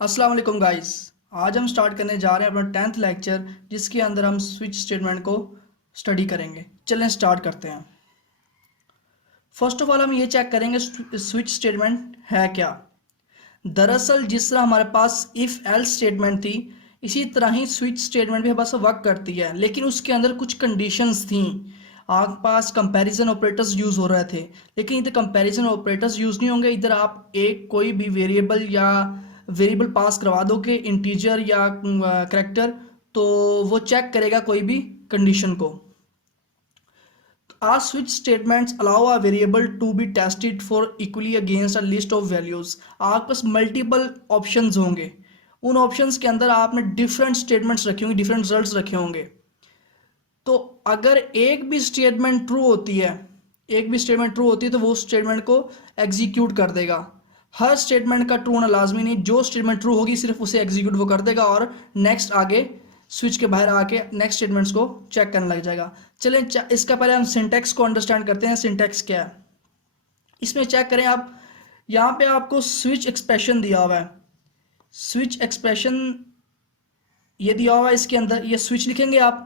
अस्सलाम वालेकुम गाइस। आज हम स्टार्ट करने जा रहे हैं अपना 10th लेक्चर, जिसके अंदर हम स्विच स्टेटमेंट को स्टडी करेंगे। चलें स्टार्ट करते हैं। फर्स्ट ऑफ ऑल हम ये चेक करेंगे स्विच स्टेटमेंट है क्या। दरअसल जिस तरह हमारे पास इफ़ एल्स स्टेटमेंट थी, इसी तरह ही स्विच स्टेटमेंट भी बस वर्क करती है, लेकिन उसके अंदर कुछ कंडीशंस थी। आपके पास कंपैरिजन ऑपरेटर्स यूज़ हो रहे थे, लेकिन इधर कंपैरिजन ऑपरेटर्स यूज़ नहीं होंगे। इधर आप एक कोई भी वेरिएबल पास करवा दोगे, इंटीजर या करेक्टर, तो वो चेक करेगा कोई भी कंडीशन को। Our switch statements allow a variable to be tested for equally against a list of values। आपके पास मल्टीपल ऑप्शंस होंगे, उन ऑप्शंस के अंदर आपने डिफरेंट स्टेटमेंट्स रखे होंगे, डिफरेंट रिजल्ट्स रखे होंगे। तो अगर एक भी स्टेटमेंट ट्रू होती है, तो वो स्टेटमेंट को एग्जीक्यूट कर देगा। हर स्टेटमेंट का ट्रू होना लाजमी नहीं, जो स्टेटमेंट ट्रू होगी सिर्फ उसे एग्जीक्यूट वो कर देगा और नेक्स्ट आगे स्विच के बाहर आके नेक्स्ट स्टेटमेंट्स को चेक करने लग जाएगा। चलें इसका पहले हम सिंटैक्स को अंडरस्टैंड करते हैं। सिंटैक्स क्या है इसमें चेक करें आप। यहाँ पे आपको स्विच एक्सप्रेशन दिया हुआ है। स्विच एक्सप्रेशन ये दिया हुआ है, इसके अंदर ये स्विच लिखेंगे आप।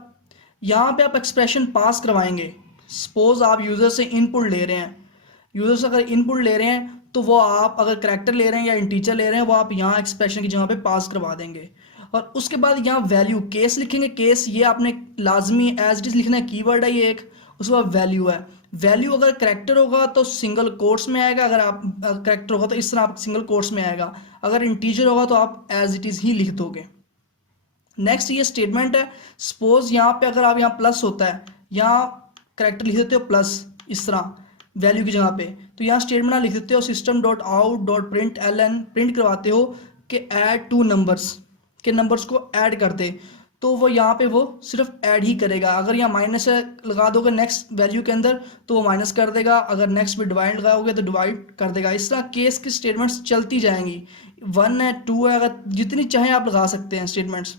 यहाँ पे आप एक्सप्रेशन पास करवाएंगे। सपोज आप यूज़र से इनपुट ले रहे हैं, यूज़र से अगर इनपुट ले रहे हैं तो वो आप अगर करैक्टर ले रहे हैं या इंटीजर ले रहे हैं, वो आप यहाँ एक्सप्रेशन की जगह पे पास करवा देंगे। और उसके बाद यहाँ वैल्यू केस लिखेंगे। केस ये आपने लाजमी एज इट इज लिखना है, कीवर्ड है ये एक। उसके बाद वैल्यू है। वैल्यू अगर करैक्टर होगा तो सिंगल कोट्स में आएगा, अगर आप करैक्टर होगा तो इस तरह आप सिंगल कोट्स में आएगा, अगर इंटीजर होगा तो आप एज इट इज ही लिख दोगे। नेक्स्ट ये स्टेटमेंट है। सपोज यहाँ पे अगर आप यहाँ प्लस होता है, यहाँ करैक्टर लिख देते हो प्लस इस तरह वैल्यू की जगह पे, तो यहाँ स्टेटमेंट लिख देते हो system dot out dot print L N, print करवाते हो कि ऐड टू नंबर्स, के नंबर्स को ऐड कर दे, तो वो यहाँ पे वो सिर्फ ऐड ही करेगा। अगर यहाँ माइनस लगा दोगे नेक्स्ट वैल्यू के अंदर तो वो माइनस कर देगा, अगर नेक्स्ट पे डिवाइड लगाओगे तो डिवाइड कर देगा। इस तरह केस की स्टेटमेंट्स चलती जाएंगी। 1 है 2 है, अगर जितनी चाहे आप लगा सकते हैं स्टेटमेंट्स।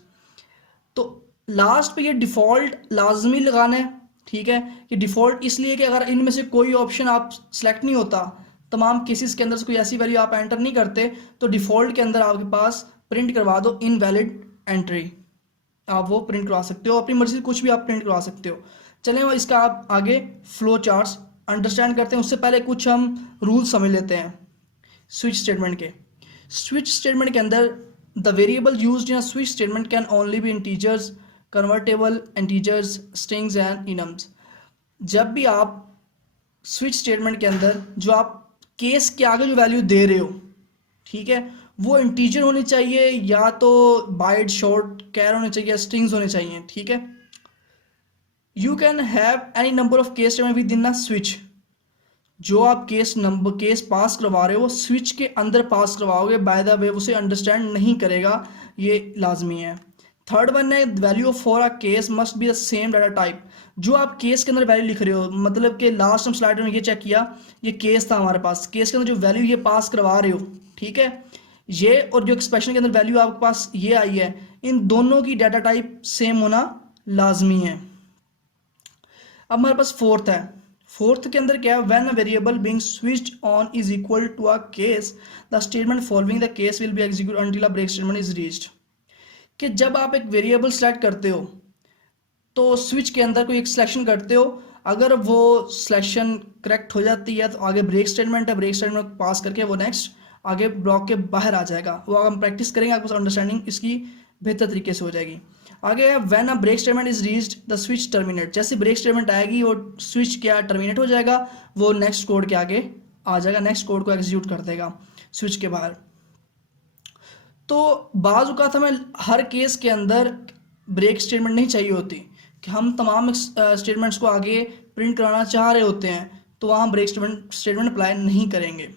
तो लास्ट पे ये डिफ़ॉल्ट लाजमी लगाना है, ठीक है। ये डिफ़ॉल्ट इसलिए कि अगर इनमें से कोई ऑप्शन आप सेलेक्ट नहीं होता, तमाम केसेस के अंदर से कोई ऐसी वैल्यू आप एंटर नहीं करते, तो डिफ़ॉल्ट के अंदर आपके पास प्रिंट करवा दो इनवैलिड एंट्री, आप वो प्रिंट करवा सकते हो। अपनी मर्जी से कुछ भी आप प्रिंट करवा सकते हो। चलें इसका आप आगे फ्लो चार्ट्स अंडरस्टैंड करते हैं। उससे पहले कुछ हम रूल्स समझ लेते हैं स्विच स्टेटमेंट के। स्विच स्टेटमेंट के अंदर the variable used in a switch statement can only be integers, convertible integers, strings and enums. जब भी आप स्विच स्टेटमेंट के अंदर जो आप केस के आगे जो वैल्यू दे रहे हो, ठीक है, वो इंटीजर होनी चाहिए या तो बाइट शॉर्ट कैर होने चाहिए, स्ट्रिंग्स होने चाहिए, ठीक है। You can have any number of case statement with in a switch. जो आप केस पास करवा रहे हो वो स्विच के अंदर पास करवाओगे, बाय द वे उसे अंडरस्टैंड नहीं करेगा, ये लाजमी है। थर्ड वन है value for a case must be the same data type. जो आप केस के अंदर वैल्यू लिख रहे हो, मतलब कि लास्ट हम स्लाइड में ये चेक किया, ये केस था हमारे पास, केस के अंदर जो वैल्यू ये पास करवा रहे हो, ठीक है, ये और जो एक्सप्रेशन के अंदर वैल्यू आपके पास ये आई है, इन दोनों की डाटा टाइप सेम होना लाजमी है। अब हमारे पास फोर्थ है। फोर्थ के अंदर क्या है, when a variable being switched on is equal to a case the statement following the case will be execute until a break statement is reached. कि जब आप एक वेरिएबल सेलेक्ट करते हो तो स्विच के अंदर कोई एक सिलेक्शन करते हो, अगर वो सिलेक्शन करेक्ट हो जाती है तो आगे ब्रेक स्टेटमेंट है, ब्रेक स्टेटमेंट पास करके वो नेक्स्ट आगे ब्लॉक के बाहर आ जाएगा। वो हम प्रैक्टिस करेंगे, आपको अंडरस्टैंडिंग इसकी बेहतर तरीके से हो जाएगी। आगे है when a break statement is reached the switch terminate. जैसे ब्रेक स्टेटमेंट आएगी वो स्विच क्या टर्मिनेट हो जाएगा, वो नेक्स्ट कोड के आगे आ जाएगा, नेक्स्ट कोड को एग्जीक्यूट कर देगा स्विच के बाहर। तो बाज़ औक़ात हमें हर केस के अंदर ब्रेक स्टेटमेंट नहीं चाहिए होती, कि हम तमाम स्टेटमेंट्स को आगे प्रिंट कराना चाह रहे होते हैं, तो वहाँ हम ब्रेक स्टेटमेंट अप्लाई नहीं करेंगे।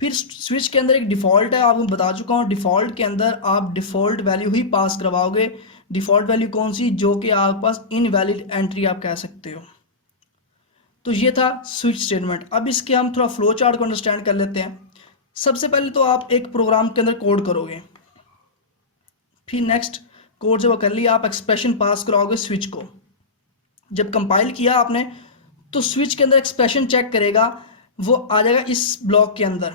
फिर स्विच के अंदर एक डिफ़ॉल्ट है, आपको बता चुका हूँ। डिफ़ॉल्ट के अंदर आप डिफ़ॉल्ट वैल्यू ही पास करवाओगे। डिफ़ॉल्ट वैल्यू कौन सी, जो कि आपके पास इनवैलिड एंट्री आप कह सकते हो। तो ये था स्विच स्टेटमेंट। अब इसके हम थोड़ा फ्लो चार्ट को अंडरस्टैंड कर लेते हैं। सबसे पहले तो आप एक प्रोग्राम के अंदर कोड करोगे, फिर नेक्स्ट कोड जब कर लिया आप एक्सप्रेशन पास कराओगे स्विच को। जब कंपाइल किया आपने तो स्विच के अंदर एक्सप्रेशन चेक करेगा, वो आ जाएगा इस ब्लॉक के अंदर,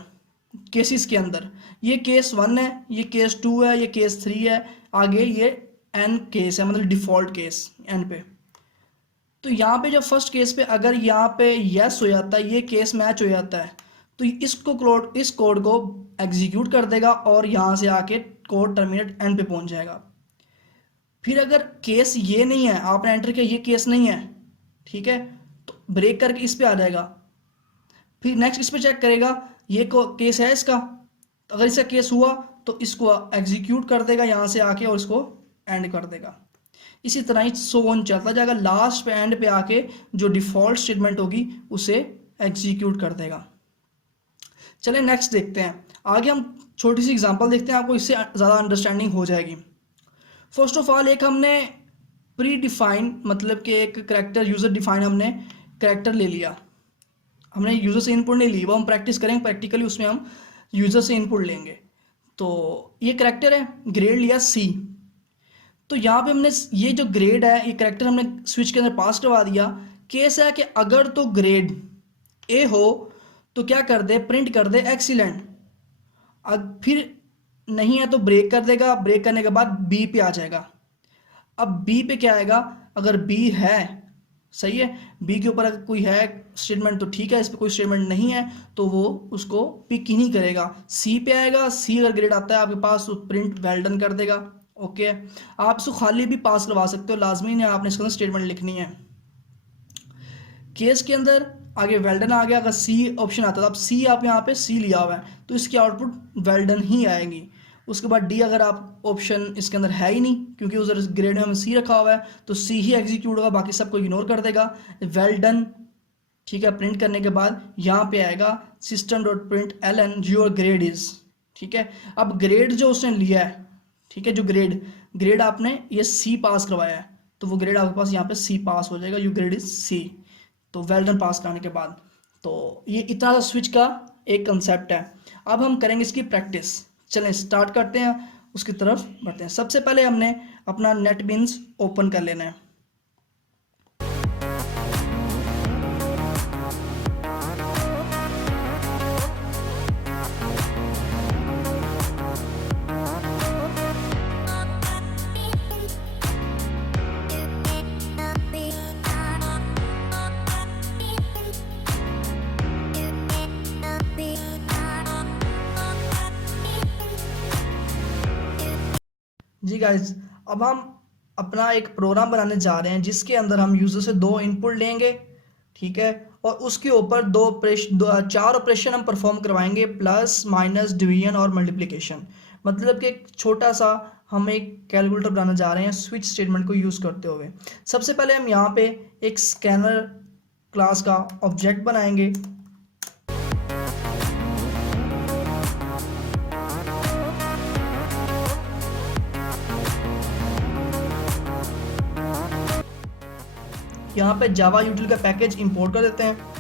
केसेस के अंदर। ये केस 1 है, ये केस 2 है, ये केस 3 है, आगे ये एन केस है, मतलब डिफ़ॉल्ट केस एन पे। तो यहाँ पे जब फर्स्ट केस पे अगर यहाँ पे यस हो जाता है, ये केस मैच हो जाता है, तो इस कोड को एग्जीक्यूट कर देगा और यहाँ से आके कोड टर्मिनेट एंड पे पहुँच जाएगा। फिर अगर केस ये नहीं है, आपने एंटर किया ये केस नहीं है, ठीक है, तो ब्रेक करके इस पे आ जाएगा। फिर नेक्स्ट इस पे चेक करेगा ये केस है इसका, तो अगर इसका केस हुआ तो इसको एग्जीक्यूट कर देगा यहाँ से आके और इसको एंड कर देगा। इसी तरह ही सो ऑन चलता जाएगा, लास्ट पे एंड पे आके जो डिफ़ॉल्ट स्टेटमेंट होगी उसे एग्जीक्यूट कर देगा। चलिए नेक्स्ट देखते हैं, आगे हम छोटी सी एग्जांपल देखते हैं, आपको इससे ज़्यादा अंडरस्टैंडिंग हो जाएगी। फर्स्ट ऑफ ऑल एक हमने प्री डिफाइन, मतलब कि एक करेक्टर यूज़र डिफाइन हमने करेक्टर ले लिया, हमने यूज़र से इनपुट नहीं ली, वो हम प्रैक्टिस करेंगे प्रैक्टिकली, उसमें हम यूज़र से इनपुट लेंगे। तो ये करेक्टर है, ग्रेड लिया सी। तो यहाँ पे हमने ये जो ग्रेड है, ये करेक्टर हमने स्विच के अंदर पास करवा दिया। केस है कि अगर तो ग्रेड ए हो तो क्या कर दे, प्रिंट कर दे एक्सीलेंट। अब फिर नहीं है तो ब्रेक कर देगा, ब्रेक करने के बाद बी पे आ जाएगा। अब बी पे क्या आएगा, अगर बी है, सही है, बी के ऊपर अगर कोई है स्टेटमेंट तो ठीक है, इस पर कोई स्टेटमेंट नहीं है तो वो उसको पिक ही नहीं करेगा। सी पे आएगा, सी अगर ग्रेड आता है आपके पास तो प्रिंट वेल डन कर देगा। ओके, आप इसको खाली भी पास करवा सकते हो, लाजमी नहीं आपने इसके अंदर स्टेटमेंट लिखनी है। केस के अंदर आगे वेल्डन आ गया, अगर सी ऑप्शन आता है तो अब सी आप यहाँ पे सी लिया हुआ है तो इसकी आउटपुट वेल्डन ही आएगी। उसके बाद डी, अगर आप ऑप्शन इसके अंदर है ही नहीं क्योंकि उधर ग्रेड में हमें सी रखा हुआ है तो सी ही एग्जीक्यूट होगा, बाकी सबको इग्नोर कर देगा। वेल्डन, ठीक है, प्रिंट करने के बाद यहाँ पे आएगा system dot print L N your grade is, ठीक है। अब ग्रेड जो उसने लिया है, ठीक है, जो ग्रेड आपने ये सी पास करवाया है तो वो ग्रेड आपके पास यहाँ पे सी पास हो जाएगा, यू ग्रेड इज सी। तो वेल डन पास कराने के बाद, तो ये इतना सा स्विच का एक कंसेप्ट है। अब हम करेंगे इसकी प्रैक्टिस, चलें स्टार्ट करते हैं, उसकी तरफ बढ़ते हैं। सबसे पहले हमने अपना नेटबीन्स ओपन कर लेना है। जी गाइज, अब हम अपना एक प्रोग्राम बनाने जा रहे हैं जिसके अंदर हम यूज़र से 2 इनपुट लेंगे, ठीक है, और उसके ऊपर 4 ऑपरेशन हम परफॉर्म करवाएंगे, प्लस माइनस डिवीजन और मल्टीप्लिकेशन। मतलब कि एक छोटा सा हम एक कैलकुलेटर बनाने जा रहे हैं स्विच स्टेटमेंट को यूज़ करते हुए। सबसे पहले हम यहाँ पे एक स्कैनर क्लास का ऑब्जेक्ट बनाएंगे। यहाँ पे जावा यूटिल का पैकेज इंपोर्ट कर देते हैं।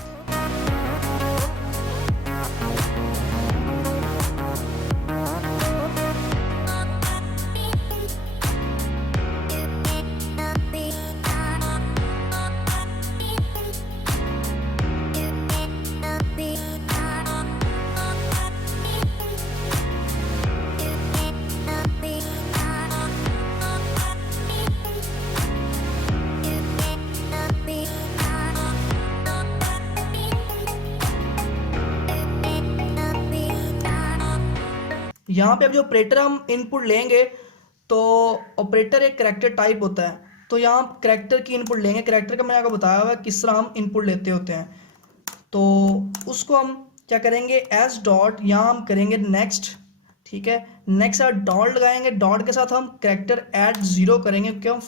यहाँ पे अब जो ऑपरेटर हम इनपुट लेंगे तो ऑपरेटर एक करैक्टर टाइप होता है, तो यहाँ करैक्टर की इनपुट लेंगे। करैक्टर का मैंने आपको बताया हुआ है किस तरह हम इनपुट लेते होते हैं। तो उसको हम क्या करेंगे, एस डॉट, यहाँ हम करेंगे नेक्स्ट, ठीक है, नेक्स्ट डॉट लगाएंगे, डॉट के साथ हम करैक्टर ऐड 0 करेंगे क्यों,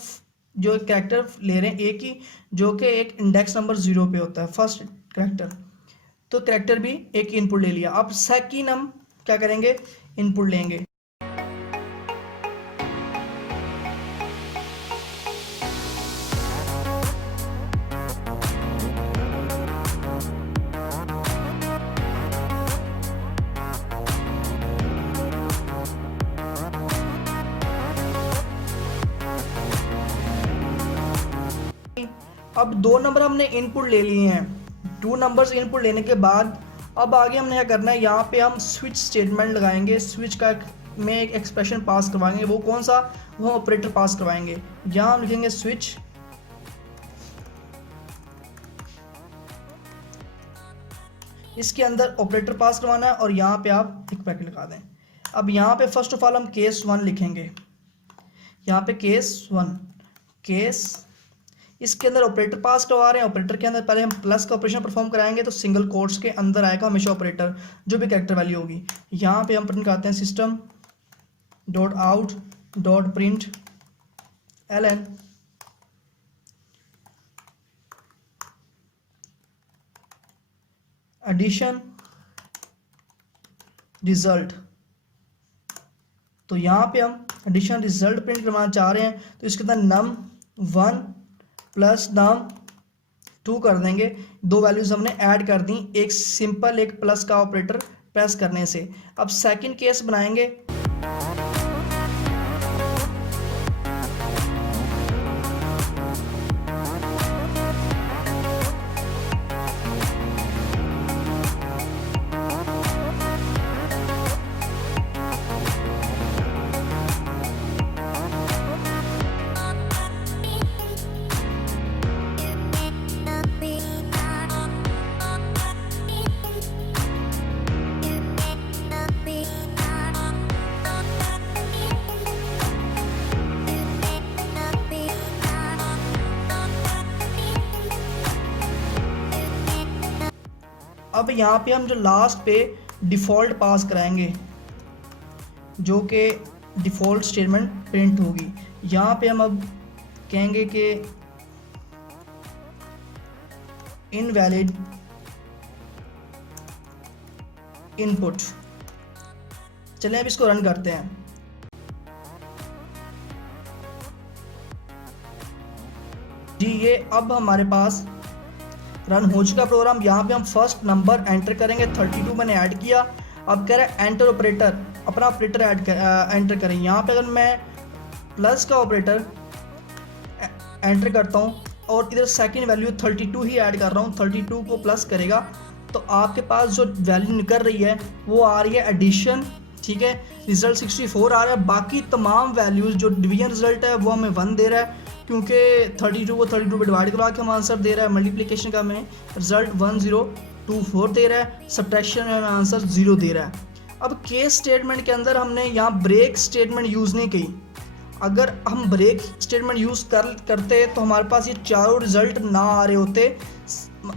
जो करैक्टर ले रहे हैं एक ही, जो कि एक इंडेक्स नंबर 0 पे होता है फर्स्ट करैक्टर, तो करैक्टर भी एक इनपुट ले लिया। अब सेकंड हम क्या करेंगे, इनपुट लेंगे। अब 2 नंबर हमने इनपुट ले लिए हैं। 2 नंबर्स इनपुट लेने के बाद अब आगे हमने क्या करना है, यहाँ पे हम स्विच स्टेटमेंट लगाएंगे, स्विच का में एक एक्सप्रेशन पास करवाएंगे। वो कौन सा, वो ऑपरेटर पास करवाएंगे। यहाँ हम लिखेंगे स्विच, इसके अंदर ऑपरेटर पास करवाना है और यहाँ पे आप एक ब्रैकेट लगा दें। अब यहाँ पे फर्स्ट ऑफ ऑल हम केस 1 लिखेंगे, यहाँ पे केस 1, केस इसके अंदर ऑपरेटर पास करवा रहे हैं। ऑपरेटर के अंदर पहले हम प्लस का ऑपरेशन परफॉर्म कराएंगे तो सिंगल कोट्स के अंदर आएगा हमेशा ऑपरेटर, जो भी कैरेक्टर वैल्यू होगी। यहाँ पे हम प्रिंट करते हैं system dot out dot print ln addition result. तो यहाँ पे हम एडिशन रिजल्ट प्रिंट करवाना चाह रहे हैं, तो इसके अंदर num1 प्लस num2 कर देंगे। दो वैल्यूज हमने ऐड कर दी एक सिंपल एक प्लस का ऑपरेटर प्रेस करने से। अब सेकंड केस बनाएंगे, अब यहाँ पे हम जो लास्ट पे डिफ़ॉल्ट पास कराएंगे, जो कि डिफ़ॉल्ट स्टेटमेंट प्रिंट होगी। यहाँ पे हम अब कहेंगे कि इनवैलिड इनपुट। चलिए अब इसको रन करते हैं। जी ये अब हमारे पास रन हो चुका प्रोग्राम। यहाँ पे हम फर्स्ट नंबर एंटर करेंगे, 32 मैंने ऐड किया। अब कह रहा है एंटर ऑपरेटर, अपना ऑपरेटर एंटर करें। यहाँ पे अगर मैं प्लस का ऑपरेटर एंटर करता हूँ और इधर सेकंड वैल्यू 32 ही ऐड कर रहा हूँ, 32 को प्लस करेगा तो आपके पास जो वैल्यू निकल रही है वो आ रही है एडिशन, ठीक है। रिजल्ट 64 आ रहा है। बाकी तमाम वैल्यूज़ जो डिवीजन रिजल्ट है वो हमें 1 दे रहा है, क्योंकि 32 को 32 पे डिवाइड करवा के हम आंसर दे रहा है। मल्टीप्लिकेशन का हमें रिजल्ट 1024 दे रहा है, सब्ट्रैक्शन में आंसर 0 दे रहा है। अब केस स्टेटमेंट के अंदर हमने यहाँ ब्रेक स्टेटमेंट यूज़ नहीं की। अगर हम ब्रेक स्टेटमेंट यूज़ करते तो हमारे पास ये चारों रिजल्ट ना आ रहे होते।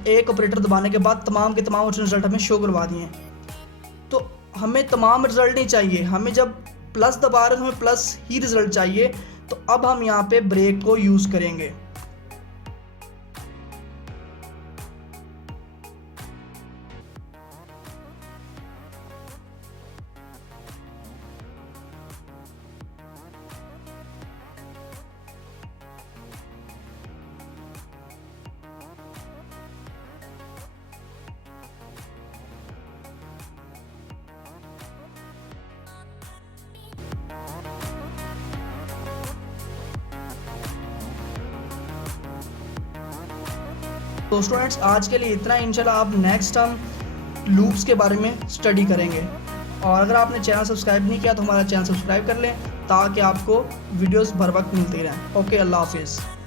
एक ऑपरेटर दबाने के बाद तमाम के तमाम रिजल्ट हमें शो करवा दिए हैं। तो हमें तमाम रिजल्ट नहीं चाहिए, हमें जब प्लस दबा रहे हैं हमें प्लस ही रिजल्ट चाहिए। तो अब हम यहाँ पे ब्रेक को यूज़ करेंगे। तो स्टूडेंट्स आज के लिए इतना। इंशाल्लाह आप नेक्स्ट हम लूप्स के बारे में स्टडी करेंगे। और अगर आपने चैनल सब्सक्राइब नहीं किया तो हमारा चैनल सब्सक्राइब कर लें ताकि आपको वीडियोस भर वक्त मिलती रहें। ओके, अल्लाह हाफिज़।